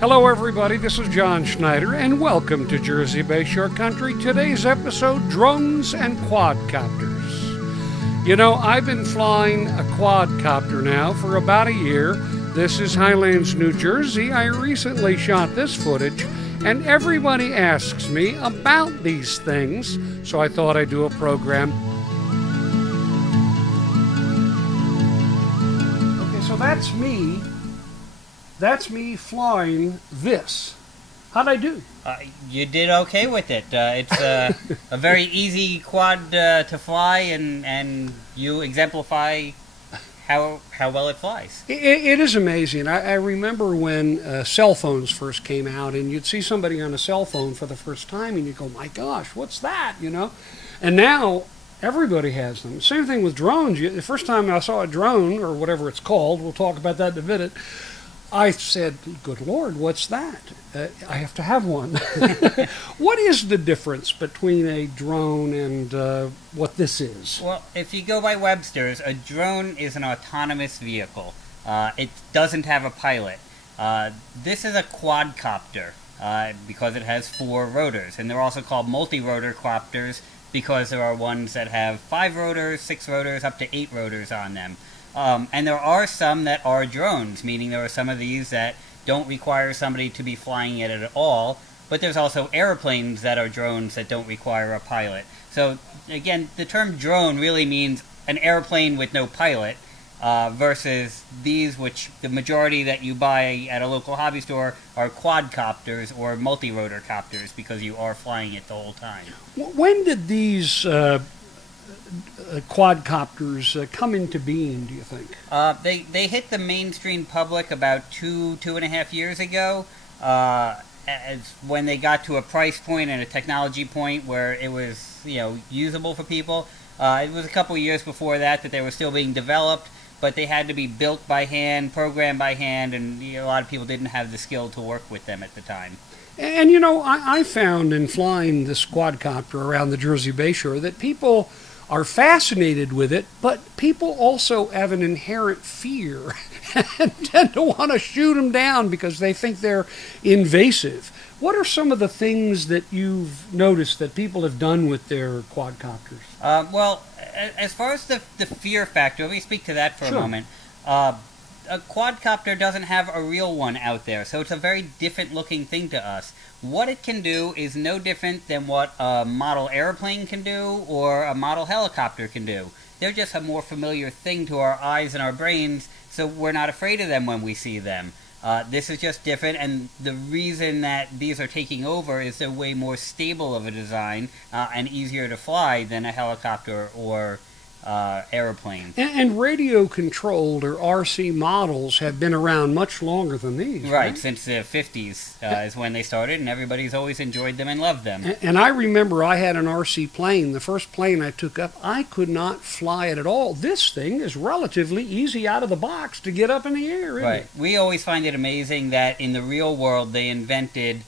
Hello everybody, this is John Schneider and welcome to Jersey Bayshore Country. Today's episode, drones and quadcopters. You know, I've been flying a quadcopter now for about a year. This is Highlands, New Jersey. I recently shot this footage and everybody asks me about these things, so I thought I'd do a program. Okay, so that's me. That's me flying this. How'd I do? You did okay with it. It's a very easy quad to fly, and you exemplify how well it flies. It is amazing. I remember when cell phones first came out, and you'd see somebody on a cell phone for the first time, and you go, my gosh, what's that, you know? And now everybody has them. Same thing with drones. The first time I saw a drone, or whatever it's called, we'll talk about that in a minute, I said, good Lord, what's that? I have to have one. What is the difference between a drone and what this is? Well, if you go by Webster's, a drone is an autonomous vehicle. It doesn't have a pilot. This is a quadcopter because it has 4 rotors, and they're also called multi-rotor copters because there are ones that have 5 rotors, 6 rotors, up to 8 rotors on them. And there are some that are drones, meaning there are some of these that don't require somebody to be flying it at all, but there's also airplanes that are drones that don't require a pilot. So, again, the term drone really means an airplane with no pilot, versus these, which the majority that you buy at a local hobby store are quadcopters or multi-rotor copters because you are flying it the whole time. When did these quadcopters come into being, do you think? They hit the mainstream public about two and a half years ago, as when they got to a price point and a technology point where it was, usable for people. It was a couple of years before that they were still being developed, but they had to be built by hand, programmed by hand, and a lot of people didn't have the skill to work with them at the time. And I found in flying this quadcopter around the Jersey Bayshore that people are fascinated with it, but people also have an inherent fear and tend to want to shoot them down because they think they're invasive. What are some of the things that you've noticed that people have done with their quadcopters? Well, as far as the fear factor, let me speak to that for a moment. A quadcopter doesn't have a real one out there, so it's a very different looking thing to us. What it can do is no different than what a model airplane can do or a model helicopter can do. They're just a more familiar thing to our eyes and our brains, so we're not afraid of them when we see them. This is just different, and the reason that these are taking over is they're way more stable of a design and easier to fly than a helicopter or airplane. And radio-controlled or RC models have been around much longer than these. Right, since the 50s is when they started, and everybody's always enjoyed them and loved them. And I remember I had an RC plane. The first plane I took up, I could not fly it at all. This thing is relatively easy out of the box to get up in the air, isn't it? We always find it amazing that in the real world they invented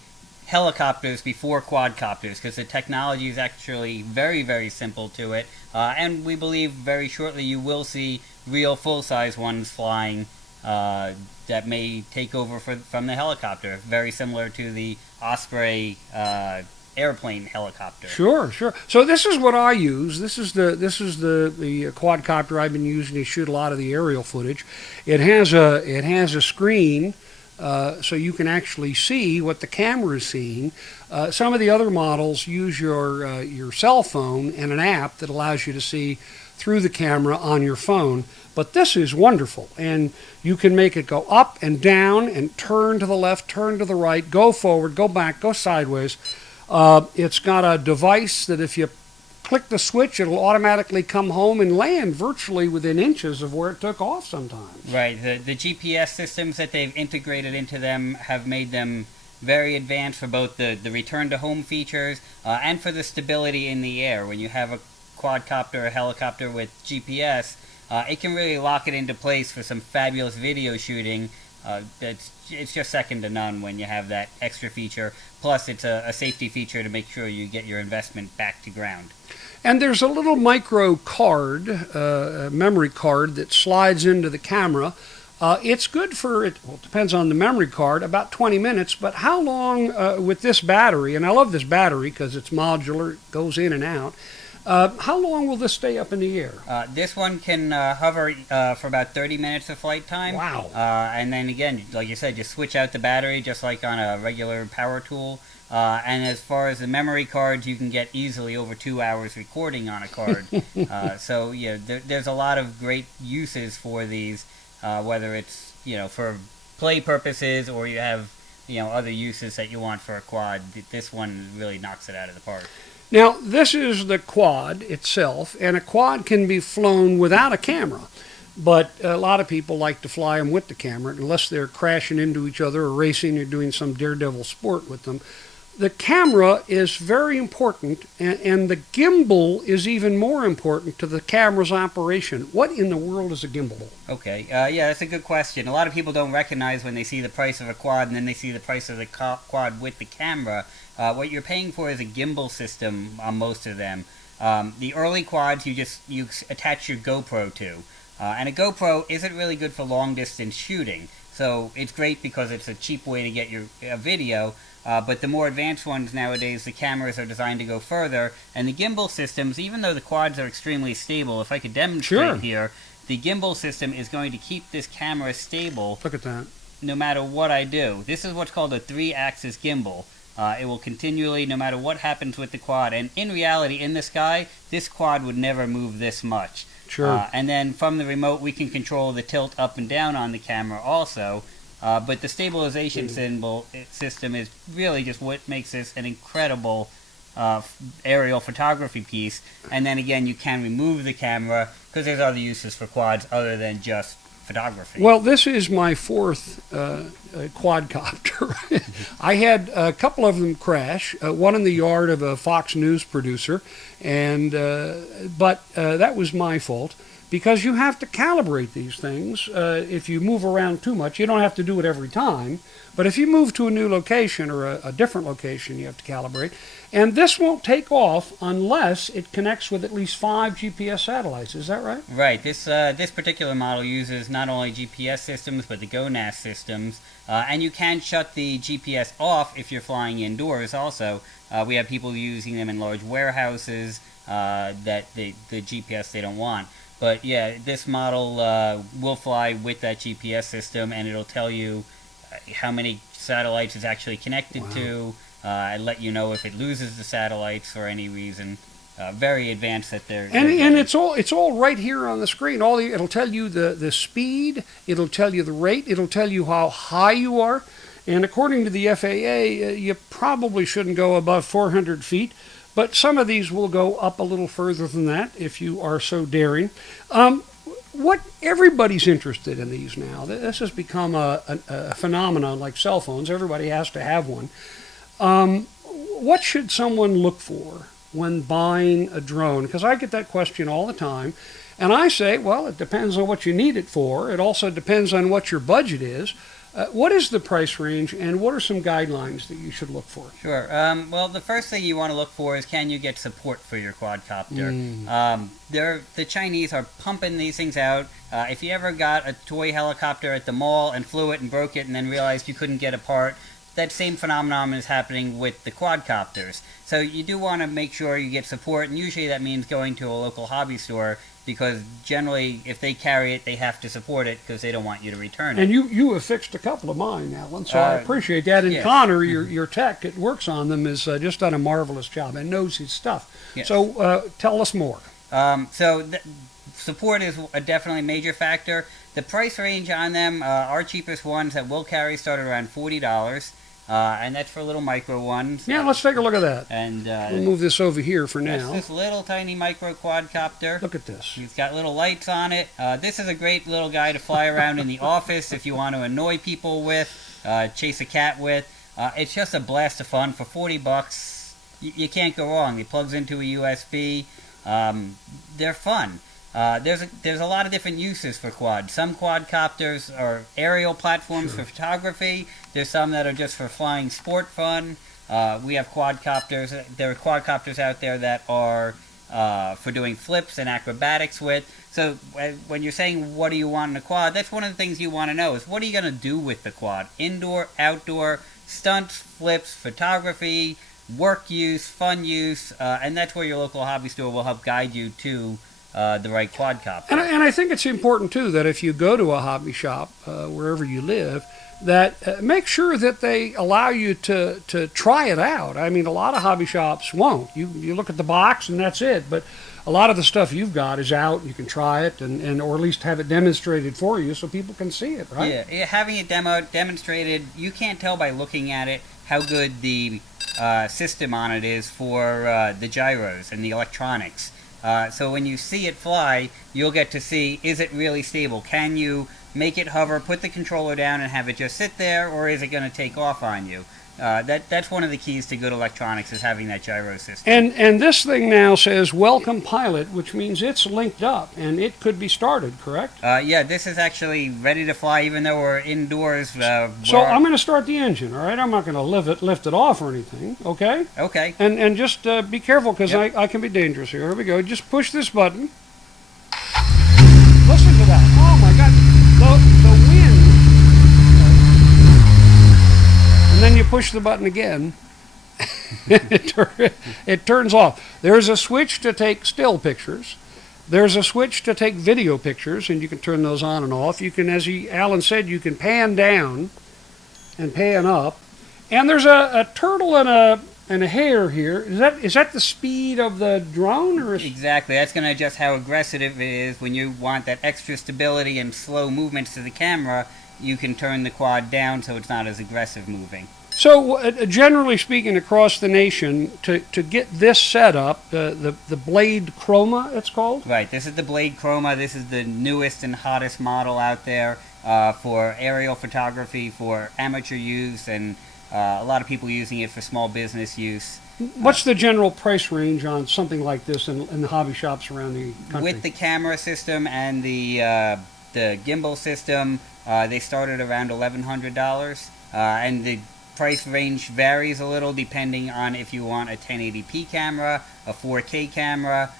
helicopters before quadcopters, because the technology is actually very, very simple to it, and we believe very shortly you will see real full-size ones flying that may take over from the helicopter, very similar to the Osprey airplane helicopter. Sure. So this is what I use. This is the quadcopter I've been using to shoot a lot of the aerial footage. It has a screen. So you can actually see what the camera is seeing. Some of the other models use your cell phone and an app that allows you to see through the camera on your phone. But this is wonderful, and you can make it go up and down and turn to the left, turn to the right, go forward, go back, go sideways. It's got a device that if you click the switch, it'll automatically come home and land virtually within inches of where it took off sometimes. Right. The GPS systems that they've integrated into them have made them very advanced for both the return to home features and for the stability in the air. When you have a quadcopter or helicopter with GPS, it can really lock it into place for some fabulous video shooting. It's just second to none when you have that extra feature. Plus, it's a safety feature to make sure you get your investment back to ground. And there's a little micro card, memory card, that slides into the camera. It's good for, it depends on the memory card, about 20 minutes. But how long with this battery, and I love this battery because it's modular, it goes in and out, how long will this stay up in the air? This one can hover for about 30 minutes of flight time. Wow. And then again, like you said, just switch out the battery just like on a regular power tool. And as far as the memory cards, you can get easily over 2 hours recording on a card. So yeah, there's a lot of great uses for these, whether it's for play purposes or you have other uses that you want for a quad. This one really knocks it out of the park. Now, this is the quad itself, and a quad can be flown without a camera. But a lot of people like to fly them with the camera, unless they're crashing into each other or racing or doing some daredevil sport with them. The camera is very important, and the gimbal is even more important to the camera's operation. What in the world is a gimbal? Okay, yeah, that's a good question. A lot of people don't recognize when they see the price of a quad and then they see the price of the quad with the camera. What you're paying for is a gimbal system on most of them. The early quads you attach your GoPro to. And a GoPro isn't really good for long distance shooting. So it's great because it's a cheap way to get your video. But the more advanced ones nowadays, the cameras are designed to go further. And the gimbal systems, even though the quads are extremely stable, if I could demonstrate here, the gimbal system is going to keep this camera stable. Look at that. No matter what I do. This is what's called a 3-axis gimbal. It will continually, no matter what happens with the quad. And in reality, in the sky, this quad would never move this much. Sure. And then from the remote, we can control the tilt up and down on the camera also. But the stabilization system is really just what makes this an incredible aerial photography piece. And then again, you can remove the camera because there's other uses for quads other than just photography. Well, this is my fourth quadcopter. I had a couple of them crash, one in the yard of a Fox News producer, and but that was my fault. Because you have to calibrate these things. If you move around too much, you don't have to do it every time. But if you move to a new location or a different location, you have to calibrate. And this won't take off unless it connects with at least 5 GPS satellites. Is that right? Right. This particular model uses not only GPS systems, but the GONASS systems. And you can shut the GPS off if you're flying indoors also. We have people using them in large warehouses that the GPS they don't want. But yeah, this model will fly with that GPS system, and it'll tell you how many satellites it's actually connected to, and let you know if it loses the satellites for any reason. Very advanced that they're and it's all right here on the screen. It'll tell you the speed, it'll tell you the rate, it'll tell you how high you are, and according to the FAA, you probably shouldn't go above 400 feet. But some of these will go up a little further than that if you are so daring. Everybody's interested in these now. This has become a phenomenon like cell phones. Everybody has to have one. What should someone look for when buying a drone? Because I get that question all the time. And I say, well, it depends on what you need it for. It also depends on what your budget is. What is the price range, and what are some guidelines that you should look for? Sure. Well, the first thing you want to look for is can you get support for your quadcopter? The Chinese are pumping these things out. If you ever got a toy helicopter at the mall and flew it and broke it and then realized you couldn't get a part, that same phenomenon is happening with the quadcopters. So you do want to make sure you get support, and usually that means going to a local hobby store, because generally, if they carry it, they have to support it because they don't want you to return it. And you have fixed a couple of mine, Alan, so I appreciate that. And yes. Connor, your tech that works on them, has just done a marvelous job and knows his stuff. Yes. So tell us more. Support is a definitely major factor. The price range on them, our cheapest ones that will carry start at around $40. And that's for little micro ones. Yeah, let's take a look at that. And we'll move this over here for now. That's this little tiny micro quadcopter. Look at this. It's got little lights on it. This is a great little guy to fly around in the office if you want to annoy people with, chase a cat with. It's just a blast of fun for $40. You can't go wrong. It plugs into a USB. They're fun. There's a lot of different uses for quads. Some quadcopters are aerial platforms for photography. There's some that are just for flying sport fun. We have quadcopters. There are quadcopters out there that are for doing flips and acrobatics with. So when you're saying what do you want in a quad, that's one of the things you want to know is what are you going to do with the quad? Indoor, outdoor, stunts, flips, photography, work use, fun use, and that's where your local hobby store will help guide you to the right quadcopter. And I think it's important, too, that if you go to a hobby shop, wherever you live, that make sure that they allow you to try it out. I mean, a lot of hobby shops won't. You look at the box and that's it. But a lot of the stuff you've got is out. You can try it and or at least have it demonstrated for you so people can see it, right? Yeah, having it demonstrated, you can't tell by looking at it how good the system on it is for the gyros and the electronics. So when you see it fly, you'll get to see, is it really stable? Can you make it hover, put the controller down, and have it just sit there, or is it going to take off on you? That's one of the keys to good electronics, is having that gyro system. And this thing now says welcome pilot, which means it's linked up and it could be started, correct? Yeah, this is actually ready to fly even though we're indoors. So I'm going to start the engine, all right? I'm not going to lift it off or anything, okay? Okay. And just be careful because I can be dangerous here. Here we go. Just push this button. Listen to that. Oh my God. The wind. And then you push the button again. It turns off. There's a switch to take still pictures. There's a switch to take video pictures, and you can turn those on and off. You can, as Alan said, you can pan down and pan up. And there's a turtle and a hare here. Is that the speed of the drone, or Exactly. That's going to adjust how aggressive it is. When you want that extra stability and slow movements to the camera, you can turn the quad down so it's not as aggressive moving. So, generally speaking, across the nation, to get this set up, the Blade Chroma, it's called? Right. This is the Blade Chroma. This is the newest and hottest model out there for aerial photography, for amateur use, and a lot of people using it for small business use. What's the general price range on something like this in the hobby shops around the country? With the camera system and the gimbal system, they start at around $1,100, and the price range varies a little depending on if you want a 1080p camera, a 4K camera,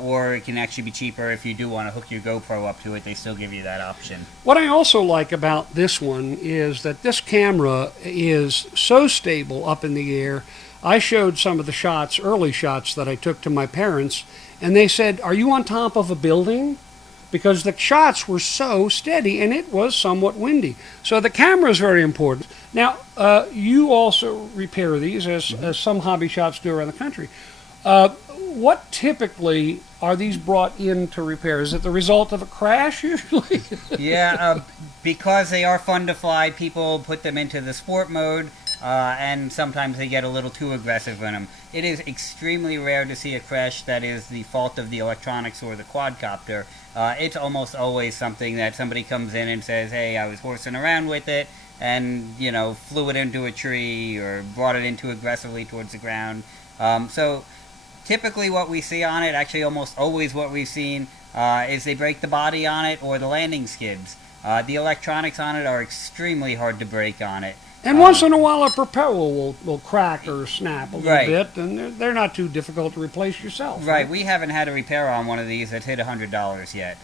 or it can actually be cheaper if you do want to hook your GoPro up to it. They still give you that option. What I also like about this one is that this camera is so stable up in the air. I showed some of the shots, early shots that I took to my parents, and they said, "Are you on top of a building?" Because the shots were so steady and it was somewhat windy. So the camera is very important. Now, you also repair these, as some hobby shops do around the country. What typically are these brought in to repair? Is it the result of a crash usually? Yeah, because they are fun to fly, people put them into the sport mode, and sometimes they get a little too aggressive in them. It is extremely rare to see a crash that is the fault of the electronics or the quadcopter. It's almost always something that somebody comes in and says, "Hey, I was horsing around with it and, flew it into a tree or brought it in too aggressively towards the ground." So typically what we see on it, actually almost always what we've seen, is they break the body on it or the landing skids. The electronics on it are extremely hard to break on it. And once in a while a propeller will crack or snap a little Right. bit, and they're not too difficult to replace yourself. Right, we haven't had a repair on one of these that's hit $100 yet.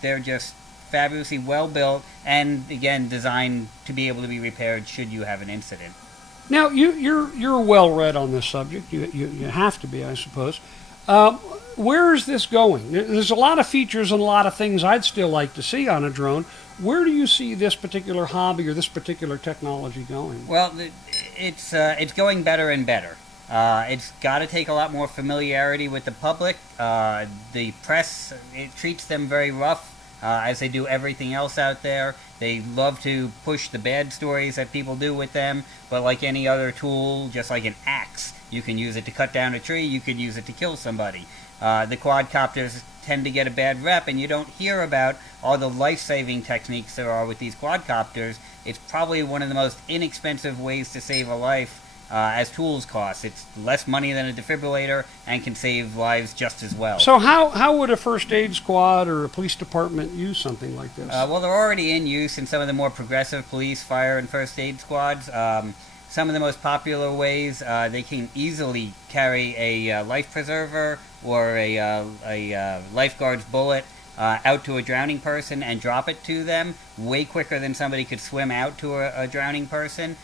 They're just fabulously well built and, again, designed to be able to be repaired should you have an incident. Now, you're well read on this subject. You have to be, I suppose. Where is this going? There's a lot of features and a lot of things I'd still like to see on a drone. Where do you see this particular hobby or this particular technology going? Well, it's going better and better. It's got to take a lot more familiarity with the public. The press, it treats them very rough, as they do everything else out there. They love to push the bad stories that people do with them, but like any other tool, just like an axe, you can use it to cut down a tree, you could use it to kill somebody. The quadcopters tend to get a bad rep, and you don't hear about all the life-saving techniques there are with these quadcopters. It's probably one of the most inexpensive ways to save a life, as tools cost. It's less money than a defibrillator and can save lives just as well. So how would a first aid squad or a police department use something like this? Well, they're already in use in some of the more progressive police, fire, and first aid squads. some of the most popular ways. They can easily carry a life preserver or a lifeguard's bullet out to a drowning person and drop it to them way quicker than somebody could swim out to a drowning person.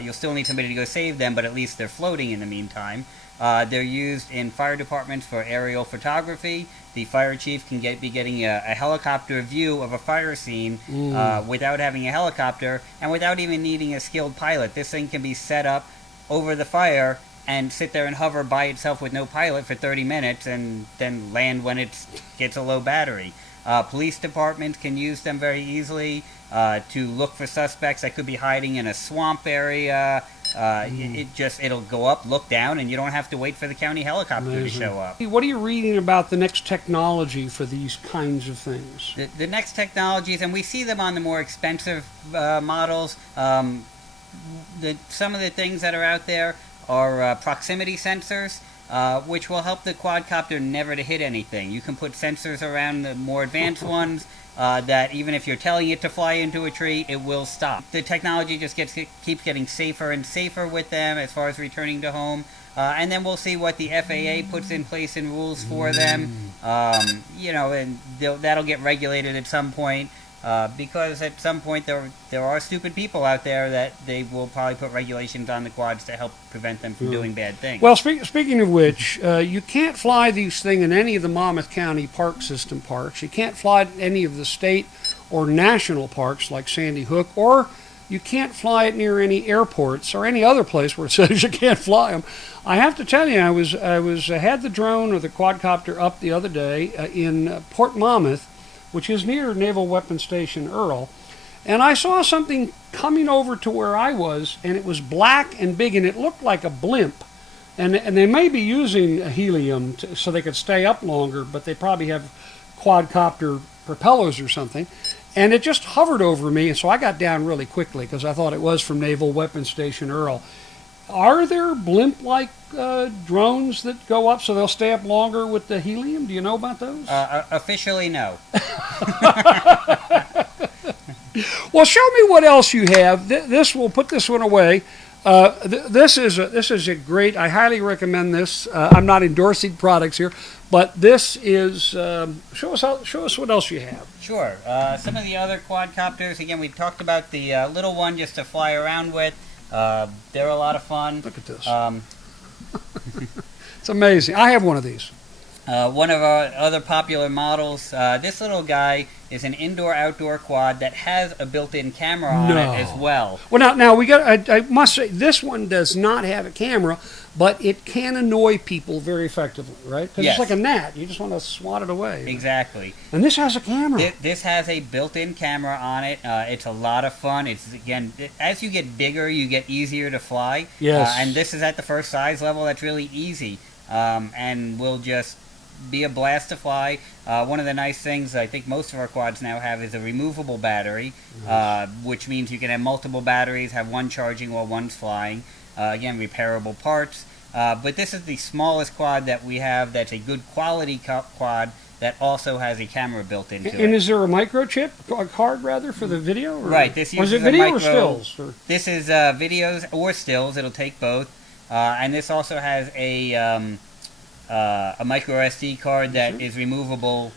You'll still need somebody to go save them, but at least they're floating in the meantime. They're used in fire departments for aerial photography. The fire chief can be getting a helicopter view of a fire scene without having a helicopter and without even needing a skilled pilot. This thing can be set up over the fire and sit there and hover by itself with no pilot for 30 minutes and then land when it gets a low battery. Police departments can use them very easily to look for suspects that could be hiding in a swamp area. It'll go up, look down, and you don't have to wait for the county helicopter to show up. What are you reading about the next technology for these kinds of things? The next technologies, and we see them on the more expensive models. Some of the things that are out there are proximity sensors, which will help the quadcopter never to hit anything. You can put sensors around the more advanced ones that even if you're telling it to fly into a tree, it will stop. The technology just keeps getting safer and safer with them as far as returning to home. And then we'll see what the FAA puts in place in rules for them. And that'll get regulated at some point. Because at some point there are stupid people out there that they will probably put regulations on the quads to help prevent them from doing bad things. Well, speaking of which, you can't fly these things in any of the Monmouth County Park System parks. You can't fly it in any of the state or national parks like Sandy Hook, or you can't fly it near any airports or any other place where it says you can't fly them. I have to tell you, I had the drone or the quadcopter up the other day in Port Monmouth, which is near Naval Weapons Station Earl, and I saw something coming over to where I was, and it was black and big, and it looked like a blimp. And they may be using helium so they could stay up longer, but they probably have quadcopter propellers or something. And it just hovered over me, and so I got down really quickly because I thought it was from Naval Weapons Station Earl. Are there blimp-like drones that go up so they'll stay up longer with the helium? Do you know about those? Officially, no. Well, show me what else you have. We'll put this one away. This is a great. I highly recommend this. I'm not endorsing products here, but this is. Show us what else you have. Sure. Some of the other quadcopters. Again, we talked about the little one just to fly around with. They're a lot of fun. Look at this. It's amazing. I have one of these. One of our other popular models, this little guy is an indoor-outdoor quad that has a built-in camera on it as well. Well, now we got. I must say, this one does not have a camera, but it can annoy people very effectively, right? Because Yes. it's like a gnat. You just want to swat it away. Exactly. And this has a camera. This has a built-in camera on it. It's a lot of fun. As you get bigger, you get easier to fly. Yes. And this is at the first size level. That's really easy, and will just be a blast to fly. One of the nice things I think most of our quads now have is a removable battery, which means you can have multiple batteries, have one charging while one's flying. Again, repairable parts. But this is the smallest quad that we have that's a good quality quad that also has a camera built into it. And is there a microchip, a card rather, for the video? Or? Right. This uses is it video a micro, or stills? Or? This is videos or stills. It'll take both. And this also has a micro SD card that is removable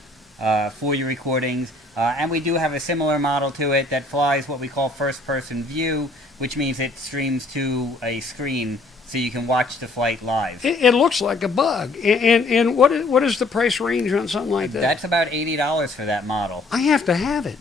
for your recordings. And we do have a similar model to it that flies what we call first-person view, which means it streams to a screen so you can watch the flight live. It looks like a bug. And what is the price range on something like that? That's about $80 for that model. I have to have it.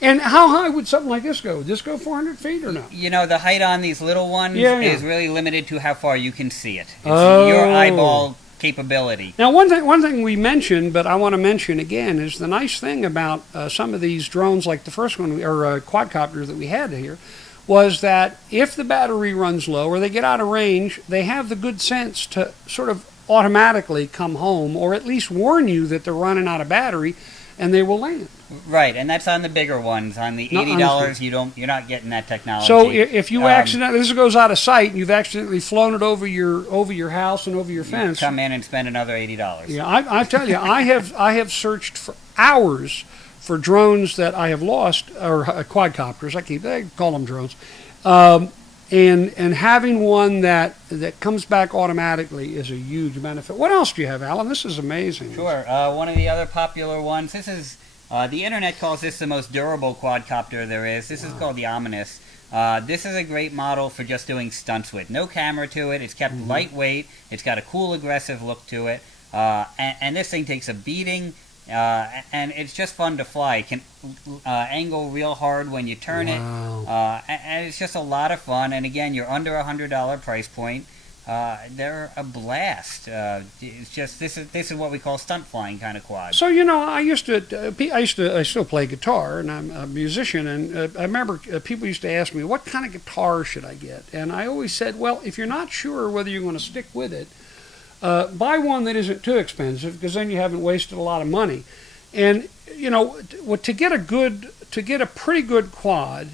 And how high would something like this go? Would this go 400 feet or no? You know, the height on these little ones is really limited to how far you can see it. It's your eyeball capability. Now, one thing we mentioned, but I want to mention again, is the nice thing about some of these drones, like the first one, or quadcopter that we had here, was that if the battery runs low or they get out of range, they have the good sense to sort of automatically come home, or at least warn you that they're running out of battery, and they will land. Right, and that's on the bigger ones. On the $80, you're not getting that technology. So if you accidentally, this goes out of sight, and you've accidentally flown it over your house and over your fence, come in and spend another $80. Yeah, I tell you, I have searched for hours for drones that I have lost, or quadcopters. I call them drones. and having one that comes back automatically is a huge benefit. What else do you have, Alan? This is amazing. Sure. One of the other popular ones. This is the internet calls this the most durable quadcopter there is. This is called the Ominous. This is a great model for just doing stunts with. No camera to it. It's kept lightweight. It's got a cool, aggressive look to it. And this thing takes a beating. And it's just fun to fly. It can angle real hard when you turn it, and it's just a lot of fun. And again, you're under $100 price point. They're a blast. It's just this is what we call stunt flying kind of quad. So I still play guitar, and I'm a musician, and I remember people used to ask me, what kind of guitar should I get? And I always said, well, if you're not sure whether you're going to stick with it, buy one that isn't too expensive, because then you haven't wasted a lot of money. And to get a pretty good quadcopter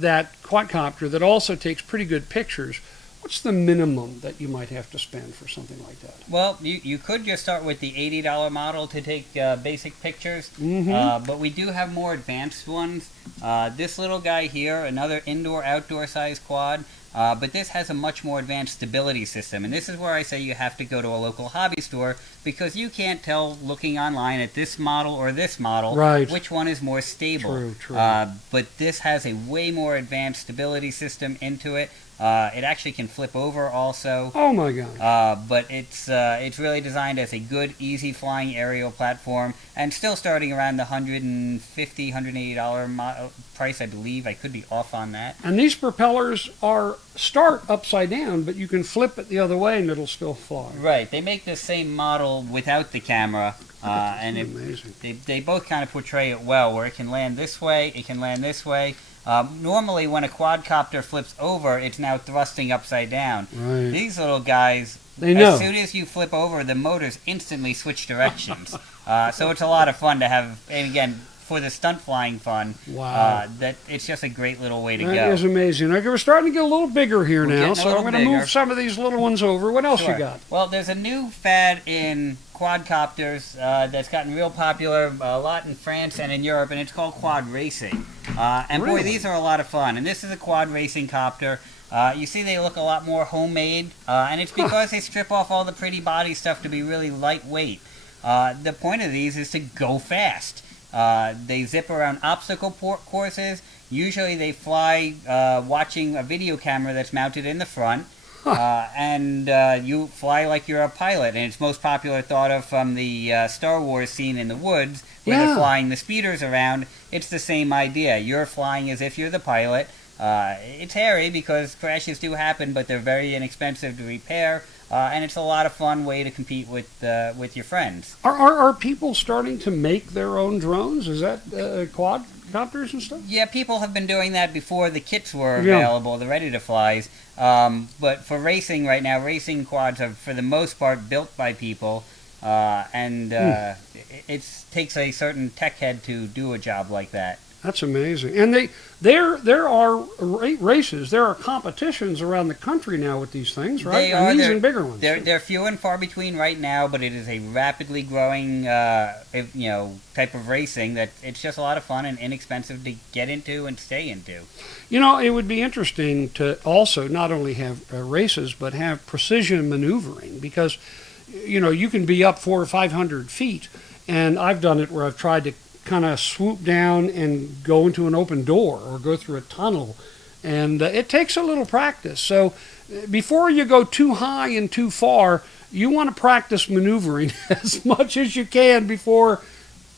that also takes pretty good pictures, what's the minimum that you might have to spend for something like that? Well, you could just start with the $80 model to take basic pictures, but we do have more advanced ones. This little guy here, another indoor-outdoor size quad. But this has a much more advanced stability system, and this is where I say you have to go to a local hobby store, because you can't tell looking online at this model or this model which one is more stable. True. But this has a way more advanced stability system into it. It actually can flip over also. Oh my God! But it's really designed as a good, easy flying aerial platform, and still starting around the $150, $180 price, I believe. I could be off on that. And these propellers start upside down, but you can flip it the other way and it'll still fly. Right. They make the same model without the camera, and amazing. They both kind of portray it well, where it can land this way, it can land this way. Normally, when a quadcopter flips over, it's now thrusting upside down. Right. These little guys, they know. As soon as you flip over, the motors instantly switch directions. So it's a lot of fun to have, and again, for the stunt flying fun, that it's just a great little way to go. That is amazing. Okay, we're starting to get a little bigger here now, so I'm going to move some of these little ones over. What else you got? Well, there's a new fad in quadcopters that's gotten real popular, a lot in France and in Europe, and it's called quad racing. And boy, these are a lot of fun. And this is a quad racing copter. You see they look a lot more homemade, and it's because they strip off all the pretty body stuff to be really lightweight. The point of these is to go fast. They zip around obstacle courses. Usually they fly watching a video camera that's mounted in the front. And you fly like you're a pilot, and it's most popular thought of from the Star Wars scene in the woods where they're flying the speeders around. It's the same idea. You're flying as if you're the pilot. It's hairy because crashes do happen, but they're very inexpensive to repair, and it's a lot of fun way to compete with your friends. Are people starting to make their own drones? Is that quadcopters and stuff? Yeah, people have been doing that before the kits were available, the ready-to-flies. But for racing right now, racing quads are, for the most part, built by people, and it takes a certain tech head to do a job like that. That's amazing. And there are races, there are competitions around the country now with these things, right? And these and bigger ones. They're few and far between right now, but it is a rapidly growing, type of racing that it's just a lot of fun and inexpensive to get into and stay into. It would be interesting to also not only have races, but have precision maneuvering, because, you can be up 400 or 500 feet, and I've done it where I've tried to kind of swoop down and go into an open door or go through a tunnel, and it takes a little practice. So before you go too high and too far, you want to practice maneuvering as much as you can before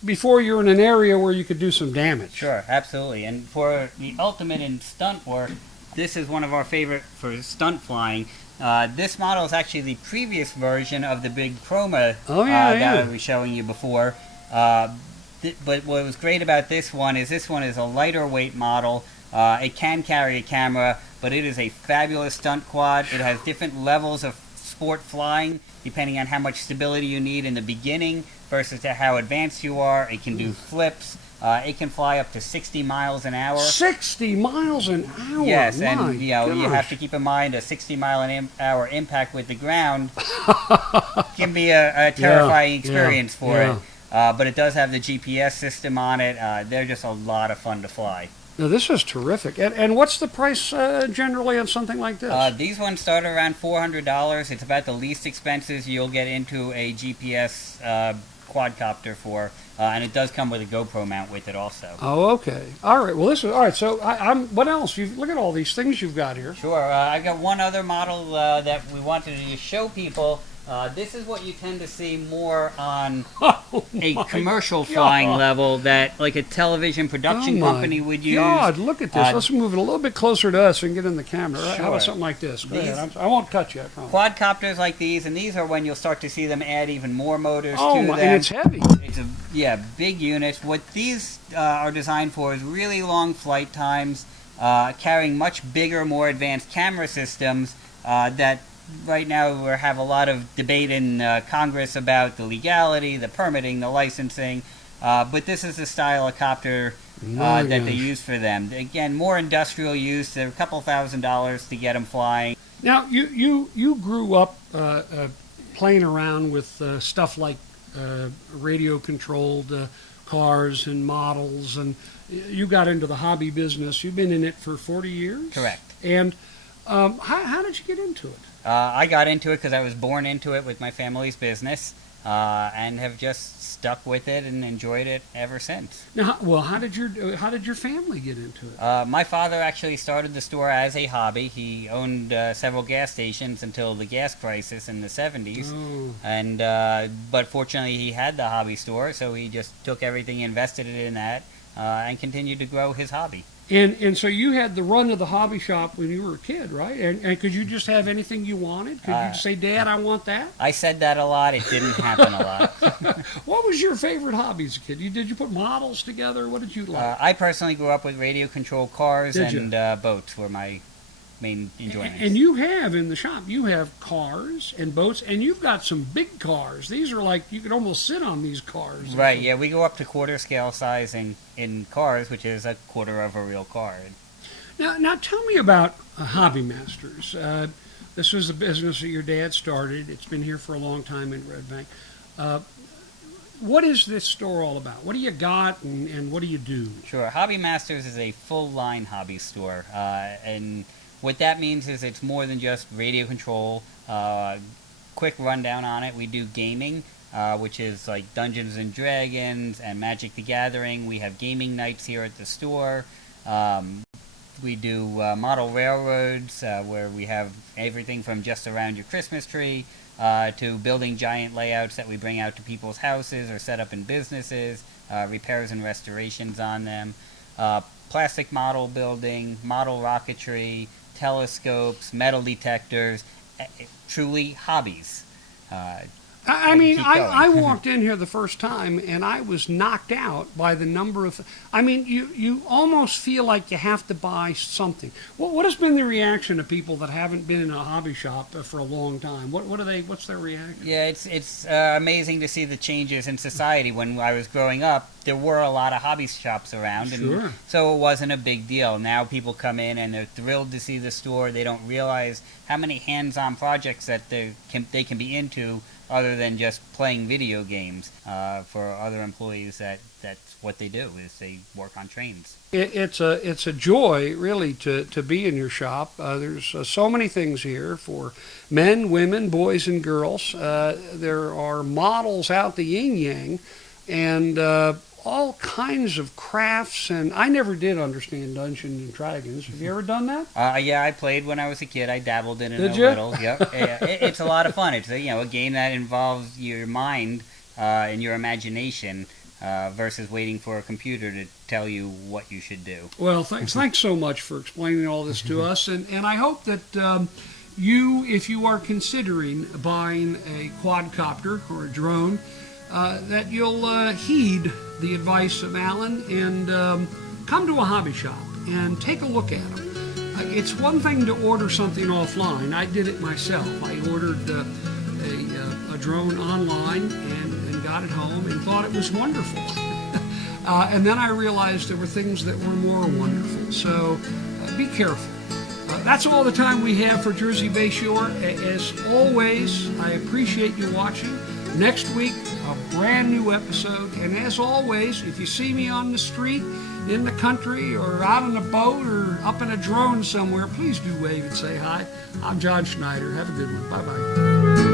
you're in an area where you could do some damage. Sure, absolutely. And for the ultimate in stunt work, this is one of our favorite for stunt flying. This model is actually the previous version of the big Chroma that I was showing you before. But what was great about this one is a lighter weight model. It can carry a camera, but it is a fabulous stunt quad. It has different levels of sport flying depending on how much stability you need in the beginning versus to how advanced you are. It can do flips. It can fly up to 60 miles an hour. 60 miles an hour? Yes, and you have to keep in mind a 60-mile-an-hour impact with the ground can be a terrifying experience for it. But it does have the GPS system on it. They're just a lot of fun to fly. Now, this is terrific. And what's the price generally on something like this? These ones start around $400. It's about the least expensive you'll get into a GPS quadcopter for, and it does come with a GoPro mount with it also. Oh, okay. All right. Well, this is all right. So, I'm. What else? You look at all these things you've got here. Sure. I got one other model that we wanted to show people. This is what you tend to see more on Oh, a my commercial God. flying level that like a television production company would use. God, look at this. Let's move it a little bit closer to us and get in the camera. How Sure. about something like this? Go These- ahead. I won't cut you. I promise. Quadcopters like these, and these are when you'll start to see them add even more motors Oh, to my, them. and it's heavy. It's big units. What these are designed for is really long flight times, carrying much bigger, more advanced camera systems that right now we have a lot of debate in Congress about the legality, the permitting, the licensing. But this is the style of copter My that they gosh. use for them. Again, more industrial use. They're a couple $1,000s to get them flying. Now, you grew up playing around with stuff like radio-controlled cars and models, and you got into the hobby business. You've been in it for 40 years? Correct. And how did you get into it? I got into it because I was born into it with my family's business, and have just stuck with it and enjoyed it ever since. Now, well, how did your family get into it? My father actually started the store as a hobby. He owned several gas stations until the gas crisis in the 70s. Oh. And but fortunately he had the hobby store, so he just took everything, invested it in that, and continued to grow his hobby. And so you had the run of the hobby shop when you were a kid, right? And could you just have anything you wanted? Could you just say, Dad, I want that? I said that a lot. It didn't happen a lot. What was your favorite hobby as a kid? Did you put models together? What did you like? I personally grew up with radio-controlled cars Did you? and boats were my main enjoyments. And you have in the shop, you have cars and boats, and you've got some big cars. These are like, you could almost sit on these cars. Right, yeah, we go up to quarter scale size in cars, which is a quarter of a real car. Now tell me about Hobbymasters. This was a business that your dad started. It's been here for a long time in Red Bank. What is this store all about? What do you got, and what do you do? Sure, Hobbymasters is a full-line hobby store, and what that means is it's more than just radio control. Quick rundown on it, we do gaming, which is like Dungeons and Dragons and Magic the Gathering. We have gaming nights here at the store. We do model railroads, where we have everything from just around your Christmas tree to building giant layouts that we bring out to people's houses or set up in businesses, repairs and restorations on them, plastic model building, model rocketry, telescopes, metal detectors, truly hobbies. I mean, keep I going. walked in here the first time, and I was knocked out by the number of... I mean, you almost feel like you have to buy something. What has been the reaction of people that haven't been in a hobby shop for a long time? What's their reaction? Yeah, it's amazing to see the changes in society. When I was growing up, there were a lot of hobby shops around, and Sure. so it wasn't a big deal. Now people come in and they're thrilled to see the store. They don't realize how many hands-on projects that they can be into, other than just playing video games. For other employees, that's what they do, is they work on trains. It's a joy, really, to be in your shop. There's so many things here for men, women, boys, and girls. There are models out the yin-yang, and all kinds of crafts. And I never did understand Dungeons and Dragons. Have you ever done that? Yeah, I played when I was a kid. I dabbled in it Did a you? little. Yep. It's a lot of fun. It's a game that involves your mind and your imagination, versus waiting for a computer to tell you what you should do. Well, thanks so much for explaining all this to us, and I hope that you, if you are considering buying a quadcopter or a drone, that you'll heed the advice of Alan and come to a hobby shop and take a look at them. It's one thing to order something offline. I did it myself. I ordered a drone online and got it home and thought it was wonderful. And then I realized there were things that were more wonderful. So be careful. That's all the time we have for Jersey Bay Shore. As always, I appreciate you watching. Next week, a brand new episode. And as always, if you see me on the street, in the country, or out on a boat, or up in a drone somewhere, please do wave and say hi. I'm John Schneider. Have a good one. Bye-bye.